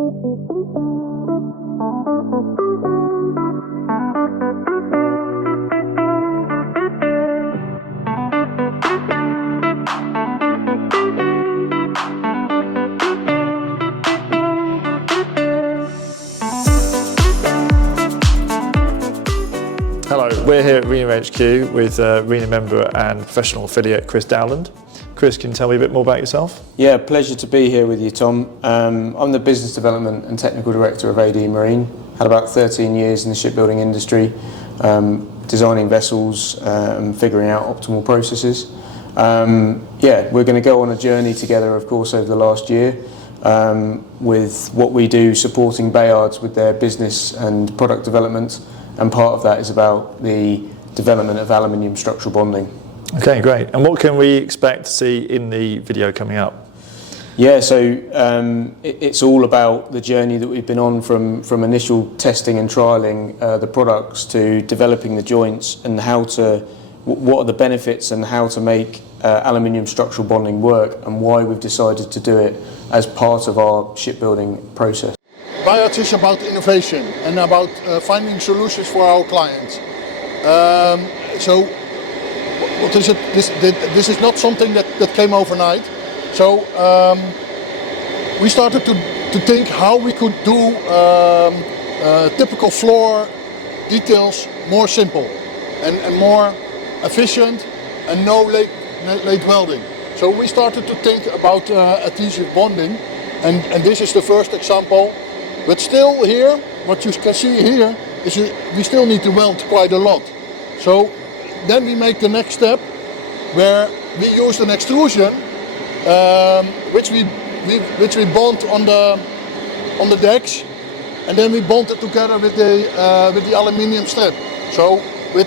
Hello, we're here at Reno HQ with Reno member and professional affiliate Chris Dowland. Chris, can you tell me a bit more about yourself? Yeah, pleasure to be here with you, Tom. I'm the Business Development and Technical Director of AD Marine. Had about 13 years in the shipbuilding industry, designing vessels and figuring out optimal processes. Yeah, we're going to go on a journey together, of course, over the last year with what we do supporting Bayards with their business and product development. And part of that is about the development of aluminium structural bonding. Okay, great. And what can we expect to see in the video coming up? Yeah, so it's all about the journey that we've been on from initial testing and trialling the products to developing the joints and what are the benefits and how to make aluminium structural bonding work and why we've decided to do it as part of our shipbuilding process. Bayards is about innovation and about finding solutions for our clients. So, what is it? This is not something that came overnight. So, we started to think how we could do typical floor details more simple and more efficient and no late welding. So we started to think about adhesive bonding, and this is the first example. But still here, what you can see here is we still need to weld quite a lot. So then we make the next step where we use an extrusion which we bond on the decks, and then we bond it together with the aluminium strap. So with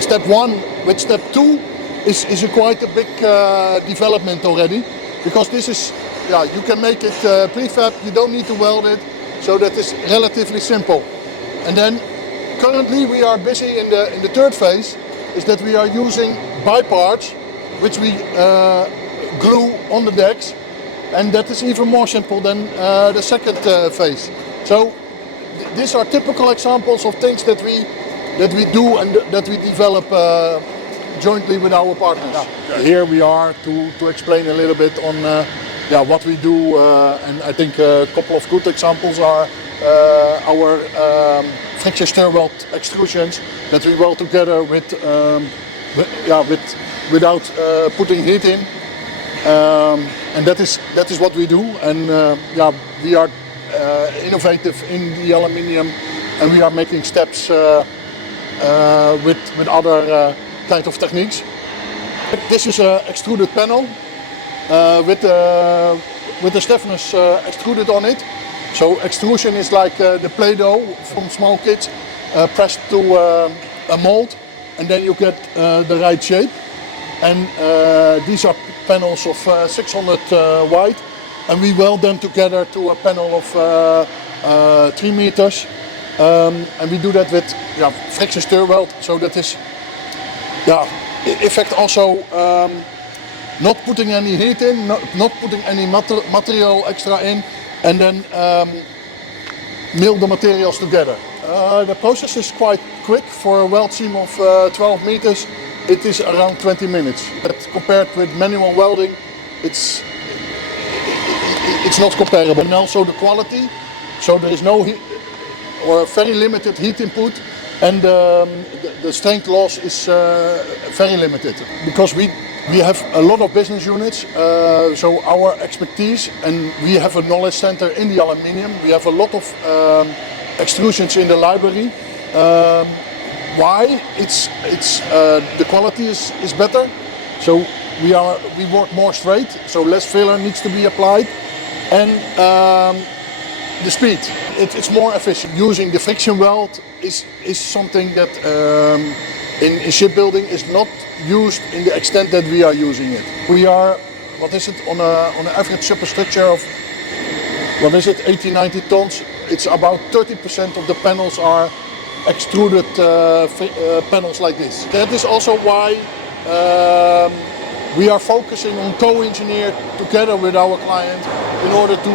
step 1, with step 2 is quite a big development already, because this is, yeah, you can make it prefab, you don't need to weld it, so that is relatively simple. And then currently we are busy in the third phase, is that we are using biparts, which we glue on the decks, and that is even more simple than the second phase. So these are typical examples of things that we do and that we develop jointly with our partners. Here we are to explain a little bit on what we do, and I think a couple of good examples are our friction stir weld extrusions that we weld together without putting heat in, and that is what we do. And we are innovative in the aluminium, and we are making steps with other kind of techniques. This is an extruded panel with the stiffness extruded on it. So extrusion is like the Play-Doh from small kids pressed to a mold, and then you get the right shape. And these are panels of 600 wide, and we weld them together to a panel of 3 meters. And we do that with friction stir weld, so that is in fact also not putting any heat in, not putting any material extra in, and then mill the materials together. The process is quite quick. For a weld seam of 12 meters, it is around 20 minutes. But compared with manual welding, it's not comparable. And also the quality, so there is no heat, or very limited heat input, and the strength loss is very limited, because we have a lot of business units, so our expertise, and we have a knowledge center in the aluminium. We have a lot of extrusions in the library. Why? It's the quality is better, so we work more straight, so less filler needs to be applied, and the speed. It's more efficient. Using the friction weld is something that in shipbuilding is not used in the extent that we are using it. We are, what is it, on an average superstructure of, 80-90 tons. It's about 30% of the panels are extruded panels like this. That is also why we are focusing on co-engineer together with our client in order to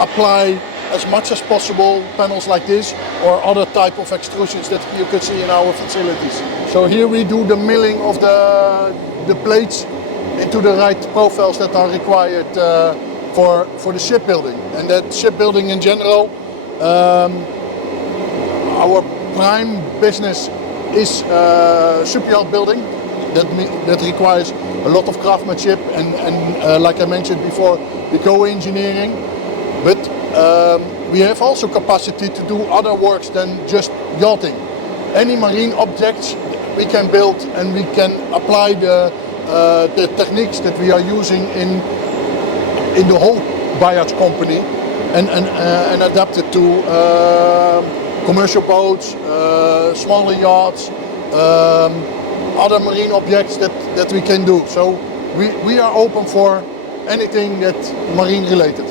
apply as much as possible panels like this or other type of extrusions that you could see in our facilities. So here we do the milling of the plates into the right profiles that are required for the shipbuilding. And that shipbuilding in general, our prime business is shipyard building. That requires a lot of craftsmanship and like I mentioned before, the co-engineering. But we have also capacity to do other works than just yachting. Any marine objects we can build, and we can apply the techniques that we are using in the whole Bayards company and adapt it to commercial boats, smaller yachts, other marine objects that we can do. So we are open for anything that marine related.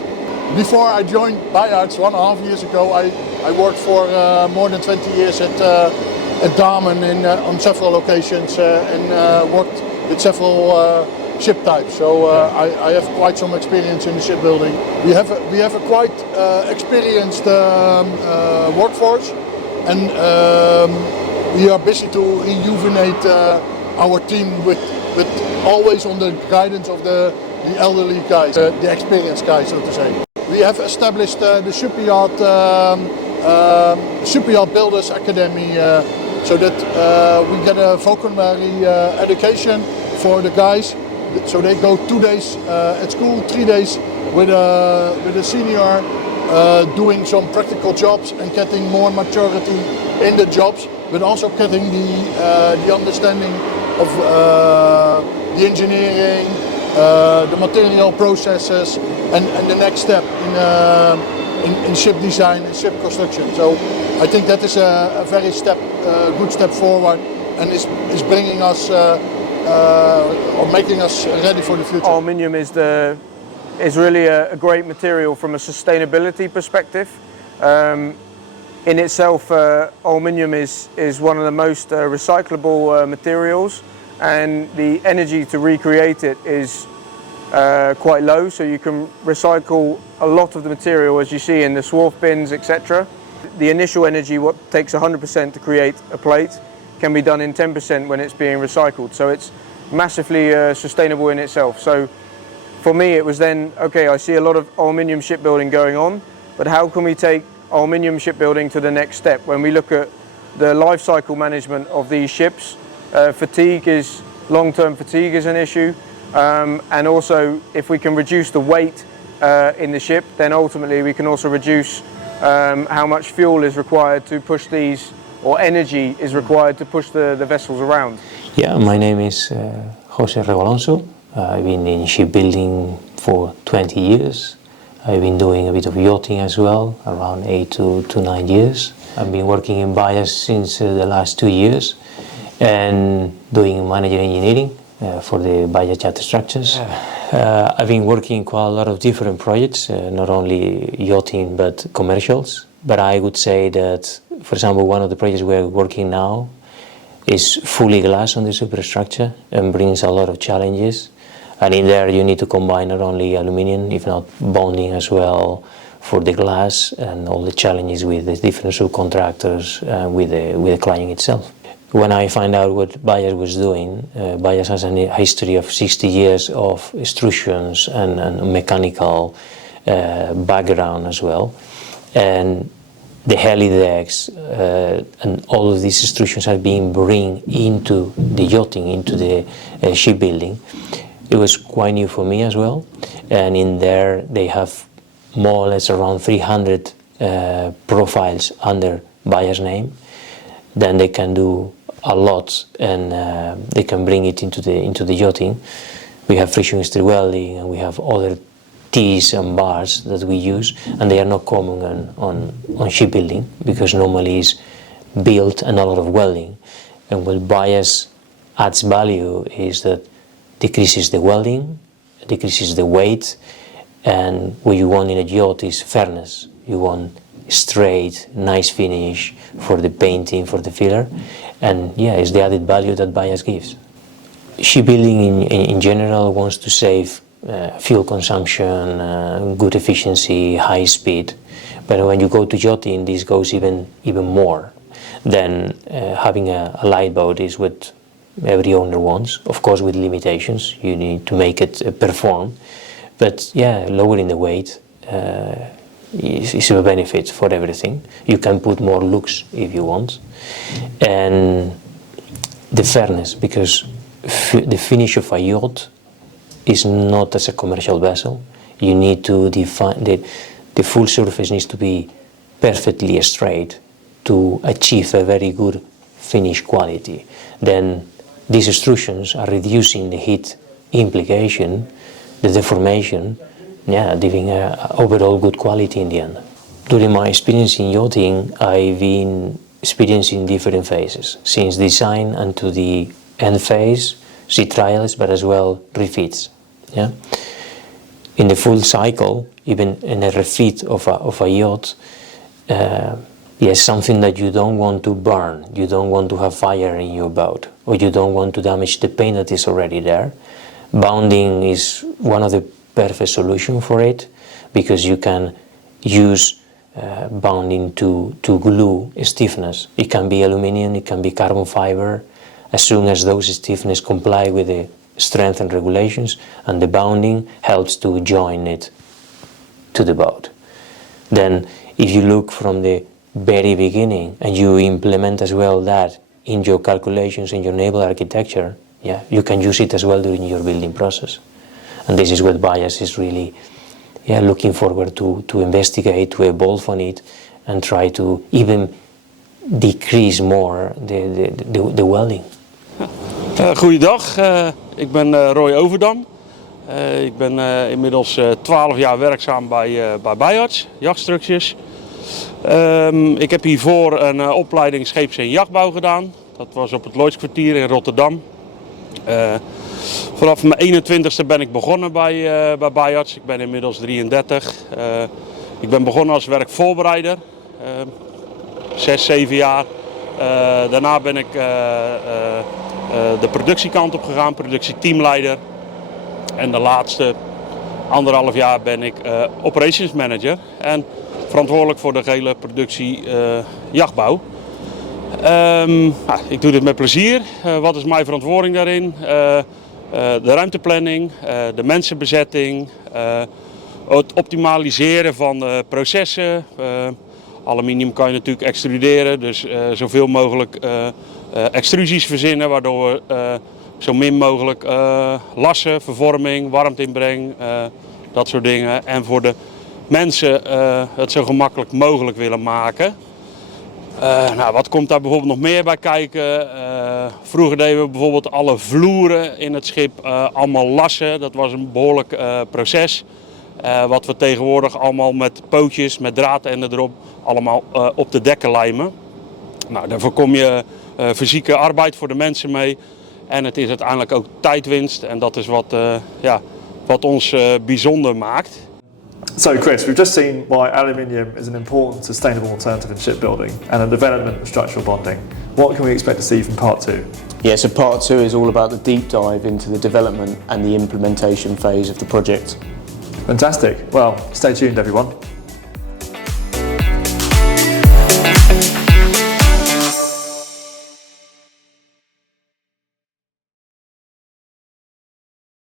Before I joined Bayards 1.5 years ago, I worked for more than 20 years at Dowland on several locations and worked with several ship types. So I have quite some experience in the shipbuilding. We have a quite experienced workforce, and we are busy to rejuvenate our team with always on the guidance of the elderly guys, the experienced guys, so to say. We have established the Shipyard Builders Academy so that we get a vocabulary education for the guys. So they go 2 days at school, 3 days with a senior, doing some practical jobs and getting more maturity in the jobs, but also getting the understanding of the engineering, the material processes, and the next step in ship design and ship construction. So I think that is a very good step forward, and is bringing us or making us ready for the future. Aluminium is really a great material from a sustainability perspective. In itself, aluminium is one of the most recyclable materials, and the energy to recreate it is quite low, so you can recycle a lot of the material, as you see in the swarf bins, etc. The initial energy, what takes 100% to create a plate, can be done in 10% when it's being recycled, so it's massively sustainable in itself. So for me it was then, okay, I see a lot of aluminium shipbuilding going on, but how can we take aluminium shipbuilding to the next step? When we look at the life cycle management of these ships, long-term fatigue is an issue, and also if we can reduce the weight in the ship, then ultimately we can also reduce how much fuel is required to push these, or energy is required to push the vessels around. Yeah, my name is Jose Rego Alonso. I've been in shipbuilding for 20 years. I've been doing a bit of yachting as well, around 8 to 9 years. I've been working in Bayards since the last 2 years and doing management engineering for the Bayards Yacht Structures. I've been working quite a lot of different projects, not only yachting but commercials. But I would say that, for example, one of the projects we're working now is fully glass on the superstructure and brings a lot of challenges. And in there you need to combine not only aluminium, if not bonding as well for the glass, and all the challenges with the different subcontractors with the client itself. When I find out what Bayards was doing, Bayards has a history of 60 years of extrusions and mechanical background as well. And the heli decks and all of these extrusions are being brought into the yachting, into the shipbuilding. It was quite new for me as well, and in there they have more or less around 300 profiles under Bayards name. Then they can do a lot, and they can bring it into the yachting. We have friction stir welding, and we have other T's and bars that we use, and they are not common on shipbuilding because normally it's built and a lot of welding. And what Bayards adds value is that decreases the welding, decreases the weight, and what you want in a yacht is fairness. You want straight, nice finish for the painting, for the filler, and yeah, it's the added value that Bayards gives. Shipbuilding in general wants to save fuel consumption, good efficiency, high speed. But when you go to yachting, this goes even more. Then having a light boat is what every owner wants, of course with limitations. You need to make it perform. But yeah, lowering the weight is a benefit for everything. You can put more looks if you want. And the fairness, because the finish of a yacht is not as a commercial vessel. You need to define the full surface needs to be perfectly straight to achieve a very good finish quality. Then these extrusions are reducing the heat implication, the deformation, giving an overall good quality in the end. During my experience in yachting, I've been experiencing different phases, since design and to the end phase, sea trials, but as well refits. Yeah? In the full cycle, even in a refit of a yacht, yes, something that you don't want to burn, you don't want to have fire in your boat, or you don't want to damage the paint that is already there. Bounding is one of the perfect solutions for it, because you can use bounding to glue stiffness. It can be aluminium, it can be carbon fiber, as soon as those stiffness comply with the strength and regulations, and the bounding helps to join it to the boat. Then if you look from the very beginning and you implement as well that in your calculations, in your naval architecture, you can use it as well during your building process. And this is what Bayards is really looking forward to investigate, to evolve on it, and try to even decrease more the welding. Goeiedag, ik ben Roy Overdam. Ik ben inmiddels 12 jaar werkzaam bij Bayards Yacht Structures. Ik heb hiervoor een opleiding scheeps- en jachtbouw gedaan. Dat was op het Lloydskwartier in Rotterdam. Vanaf mijn 21ste ben ik begonnen bij Bayards. Ik ben inmiddels 33. Ik ben begonnen als werkvoorbereider, 6, 7 jaar. Daarna ben ik de productiekant op gegaan, productieteamleider. En de laatste 1,5 jaar ben ik operations manager en verantwoordelijk voor de hele productie jachtbouw. Ik doe dit met plezier. Wat is mijn verantwoording daarin? De ruimteplanning, de mensenbezetting, het optimaliseren van de processen. Aluminium kan je natuurlijk extruderen, dus zoveel mogelijk extrusies verzinnen, waardoor we zo min mogelijk lassen, vervorming, warmteinbreng, dat soort dingen. En voor de mensen het zo gemakkelijk mogelijk willen maken. Wat komt daar bijvoorbeeld nog meer bij kijken? Vroeger deden we bijvoorbeeld alle vloeren in het schip allemaal lassen. Dat was een behoorlijk proces. Wat we tegenwoordig allemaal met pootjes, met draadenden erop, allemaal op de dekken lijmen. Daar voorkom je fysieke arbeid voor de mensen mee. En het is uiteindelijk ook tijdwinst. En dat is wat ons bijzonder maakt. So Chris, we've just seen why aluminium is an important sustainable alternative in shipbuilding and the development of structural bonding. What can we expect to see from part 2? Yeah, so part 2 is all about the deep dive into the development and the implementation phase of the project. Fantastic. Well, stay tuned everyone.